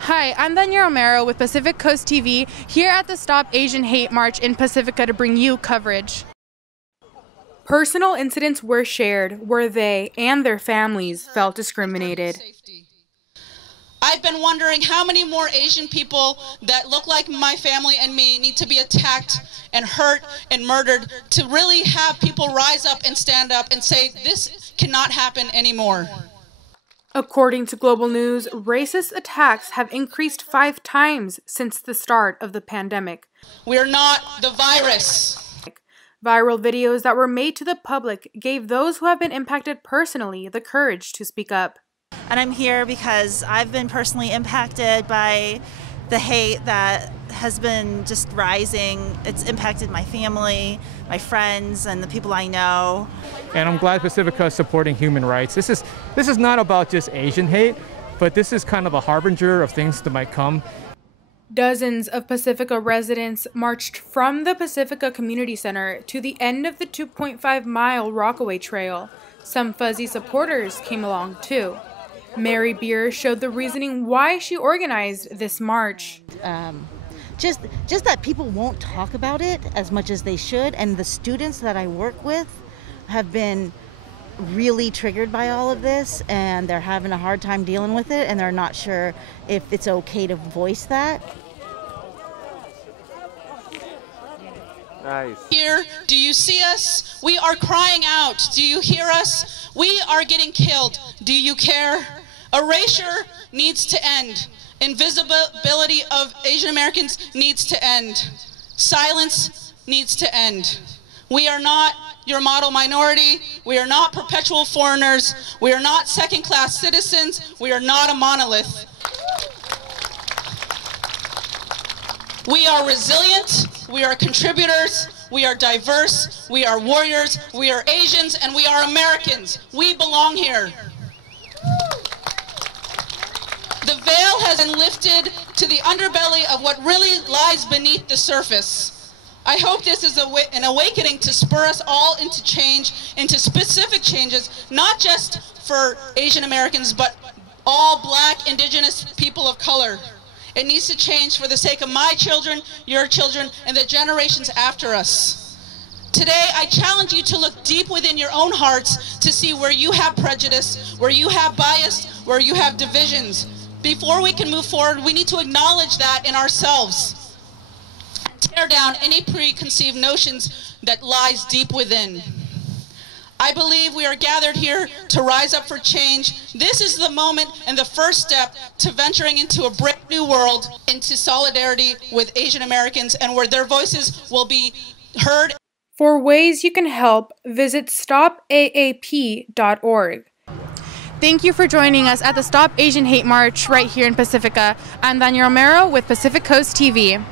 Hi, I'm Danielle Romero with Pacific Coast TV, here at the Stop Asian Hate March in Pacifica to bring you coverage. Personal incidents were shared where they and their families felt discriminated. I've been wondering how many more Asian people that look like my family and me need to be attacked and hurt and murdered to really have people rise up and stand up and say this cannot happen anymore. According to Global News, racist attacks have increased 5 times since the start of the pandemic. We're not the virus. Viral videos that were made to the public gave those who have been impacted personally the courage to speak up. And I'm here because I've been personally impacted by the hate that has been just rising. It's impacted my family, my friends, and the people I know. And I'm glad Pacifica is supporting human rights. This is not about just Asian hate, but this is kind of a harbinger of things that might come. Dozens of Pacifica residents marched from the Pacifica Community Center to the end of the 2.5-mile Rockaway Trail. Some fuzzy supporters came along too. Mary Beer showed the reasoning why she organized this march. Just that people won't talk about it as much as they should, and the students that I work with have been really triggered by all of this, and they're having a hard time dealing with it, and they're not sure if it's okay to voice that. Nice. Here, do you see us? We are crying out. Do you hear us? We are getting killed. Do you care? Erasure needs to end. Invisibility of Asian Americans needs to end. Silence needs to end. We are not your model minority. We are not perpetual foreigners. We are not second-class citizens. We are not a monolith. We are resilient. We are contributors. We are diverse. We are warriors. We are Asians, and we are Americans. We belong here. The veil has been lifted to the underbelly of what really lies beneath the surface. I hope this is an awakening to spur us all into change, into specific changes, not just for Asian Americans, but all Black, Indigenous people of color. It needs to change for the sake of my children, your children, and the generations after us. Today, I challenge you to look deep within your own hearts to see where you have prejudice, where you have bias, where you have divisions. Before we can move forward, we need to acknowledge that in ourselves. Tear down any preconceived notions that lies deep within. I believe we are gathered here to rise up for change. This is the moment and the first step to venturing into a brand new world, into solidarity with Asian Americans, and where their voices will be heard. For ways you can help, visit stopaap.org. Thank you for joining us at the Stop Asian Hate March right here in Pacifica. I'm Danielle Romero with Pacific Coast TV.